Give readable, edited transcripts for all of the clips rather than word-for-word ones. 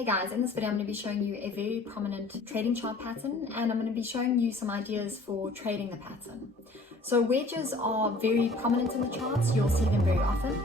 Hey guys, in this video I'm going to be showing you a very prominent trading chart pattern, and I'm going to be showing you some ideas for trading the pattern. So wedges are very prominent in the charts, you'll see them very often,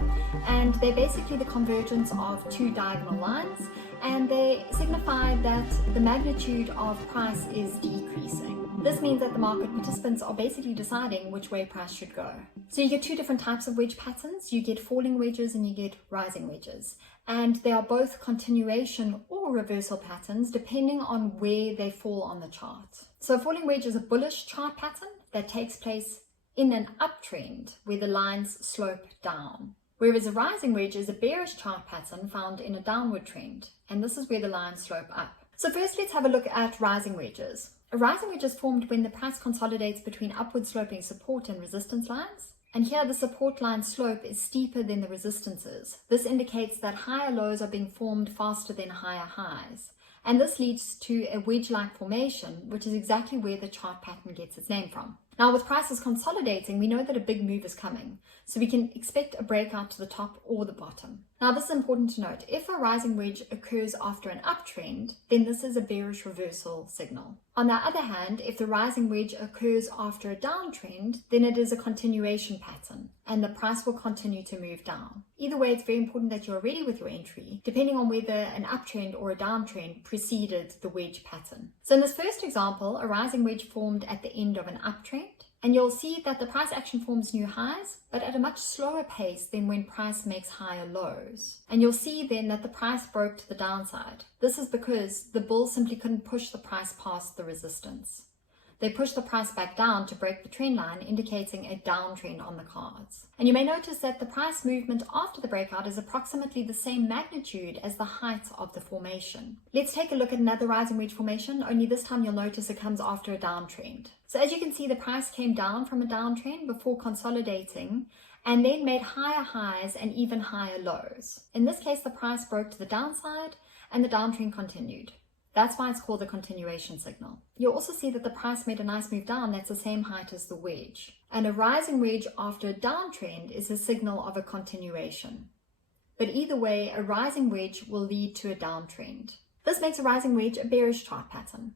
and they're basically the convergence of two diagonal lines, and they signify that the magnitude of price is decreasing. This means that the market participants are basically deciding which way price should go. So you get two different types of wedge patterns. You get falling wedges and you get rising wedges. And they are both continuation or reversal patterns depending on where they fall on the chart. So a falling wedge is a bullish chart pattern that takes place in an uptrend where the lines slope down. Whereas a rising wedge is a bearish chart pattern found in a downward trend, and this is where the lines slope up. So first let's have a look at rising wedges. A rising wedge is formed when the price consolidates between upward sloping support and resistance lines. And here the support line slope is steeper than the resistances. This indicates that higher lows are being formed faster than higher highs. And this leads to a wedge-like formation, which is exactly where the chart pattern gets its name from. Now with prices consolidating, we know that a big move is coming. So we can expect a breakout to the top or the bottom. Now this is important to note. If a rising wedge occurs after an uptrend, then this is a bearish reversal signal. On the other hand, if the rising wedge occurs after a downtrend, then it is a continuation pattern and the price will continue to move down. Either way, it's very important that you're ready with your entry, depending on whether an uptrend or a downtrend preceded the wedge pattern. So in this first example, a rising wedge formed at the end of an uptrend. And you'll see that the price action forms new highs, but at a much slower pace than when price makes higher lows. And you'll see then that the price broke to the downside. This is because the bulls simply couldn't push the price past the resistance. They pushed the price back down to break the trend line, indicating a downtrend on the cards. And you may notice that the price movement after the breakout is approximately the same magnitude as the height of the formation. Let's take a look at another rising wedge formation, only this time you'll notice it comes after a downtrend. So as you can see, the price came down from a downtrend before consolidating and then made higher highs and even higher lows. In this case, the price broke to the downside and the downtrend continued. That's why it's called a continuation signal. You'll also see that the price made a nice move down that's the same height as the wedge. And a rising wedge after a downtrend is a signal of a continuation. But either way, a rising wedge will lead to a downtrend. This makes a rising wedge a bearish chart pattern.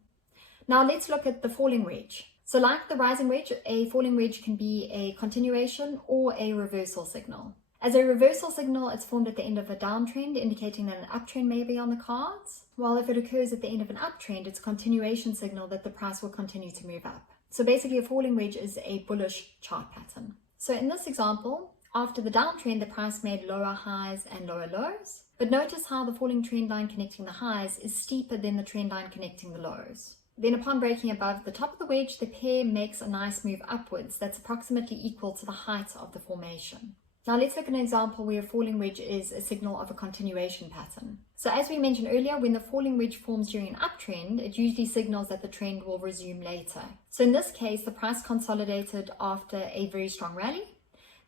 Now let's look at the falling wedge. So like the rising wedge, a falling wedge can be a continuation or a reversal signal. As a reversal signal, it's formed at the end of a downtrend, indicating that an uptrend may be on the cards. While if it occurs at the end of an uptrend, it's a continuation signal that the price will continue to move up. So basically a falling wedge is a bullish chart pattern. So in this example, after the downtrend, the price made lower highs and lower lows. But notice how the falling trend line connecting the highs is steeper than the trend line connecting the lows. Then upon breaking above the top of the wedge, the pair makes a nice move upwards that's approximately equal to the height of the formation. Now let's look at an example where a falling wedge is a signal of a continuation pattern. So as we mentioned earlier, when the falling wedge forms during an uptrend, it usually signals that the trend will resume later. So in this case, the price consolidated after a very strong rally.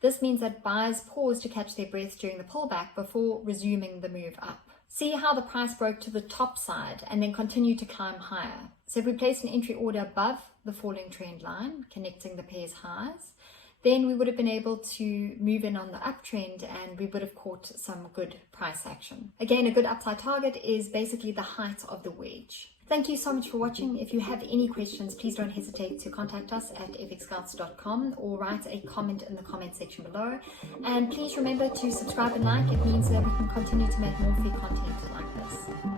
This means that buyers pause to catch their breath during the pullback before resuming the move up. See how the price broke to the top side and then continued to climb higher. So if we place an entry order above the falling trend line, connecting the pair's highs, then we would have been able to move in on the uptrend and we would have caught some good price action. Again, a good upside target is basically the height of the wedge. Thank you so much for watching. If you have any questions, please don't hesitate to contact us at fxscouts.com or write a comment in the comment section below. And please remember to subscribe and like. It means that we can continue to make more free content like this.